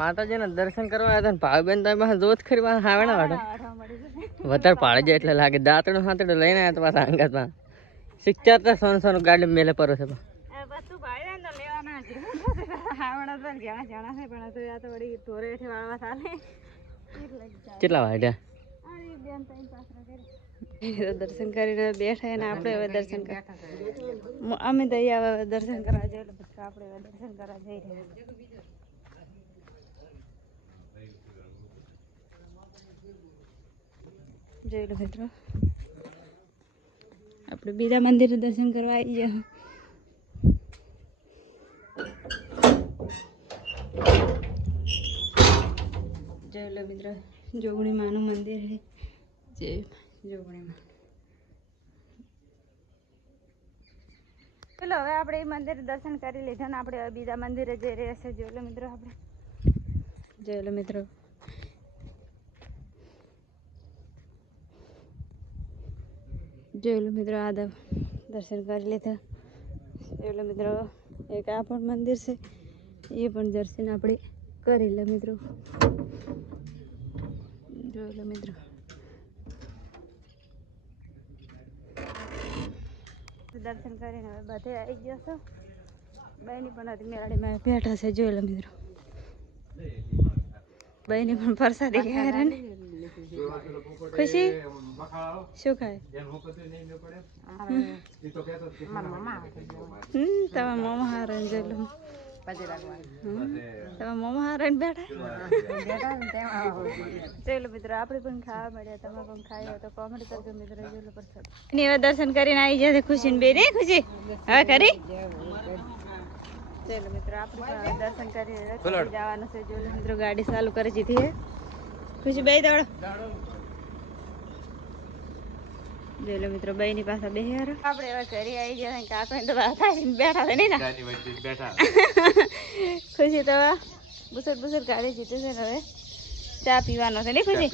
માતાજીના દર્શન કરવા આવ્યા હતા ભાવબેન તમે જોત ખરી પાસે હાવેણા વાળો. વધારે પાડે જાય એટલે લાગે. દાંતણું હાથડું લઈને આવ્યા તો પાછા અંગતમાં શિક્ષા તો સોન સોનું ગાડી મેલે પરો છે. કેટલા વાગ્યા. દર્શન કરીને બેઠા ને આપણે હવે દર્શન કરવા અમે તો અહીંયા દર્શન કરવા જઈએ આપણે દર્શન કરવા જઈ રહ્યા જોઈ લો મિત્રો. આપણે બીજા મંદિરે દર્શન કરવા આવી ગયા. જોઈ લો મિત્રો જોગણી માનું મંદિર છે. જય જોગણી માં ચલો, હવે આપણે એ મંદિર દર્શન કરી લીધા ને આપણે બીજા મંદિરે જઈ રહ્યા છે. જોઈ લો મિત્રો આપણે. જોઈ લો મિત્રો. જોઈ લો મિત્રો આ દર્શન કરી લીધા. જોઈ લો મિત્રો એક આ પણ મંદિર છે. એ પણ દર્શન આપણે કરી લે મિત્રો. જોઈ લો મિત્રો. દર્શન કરીને હવે બધે આવી ગયો છો. બહેની પણ હતી મેળાડીમાં બેઠા છે જોઈ લો મિત્રો. બહેની પણ પ્રસાદી ખાય ને. ખુશી? શું ખાય? હમ તમે મોમો હારણ જેલું તમે મોમો હારણ બેઠા? ચલો મિત્રો આપણે પણ ખાવા મળ્યા તમે પણ ખાઈ તો કોમેન્ટ કરજો મિત્રો જોઈ લો પ્રસાદ દર્શન કરીને આવી જશે ખુશી બે રે ખુશી? હવે કરી ચલો મિત્રો આપણે દર્શન કરીને જવાનું છે જોઈ મિત્રો ગાડી ચાલુ કરી દીધી છે. ખુશી બે દોડો. જોઈ મિત્રો બે ની પાસે બે આપણે હવે ઘરે આવી ગયા કે આપણે તો થાય બેઠા છે નહીં ને. ખુશી તો બુસર બુસર ગાડી જીતે છે ને હવે. ચા પીવાનો છે નહીં ખુશી?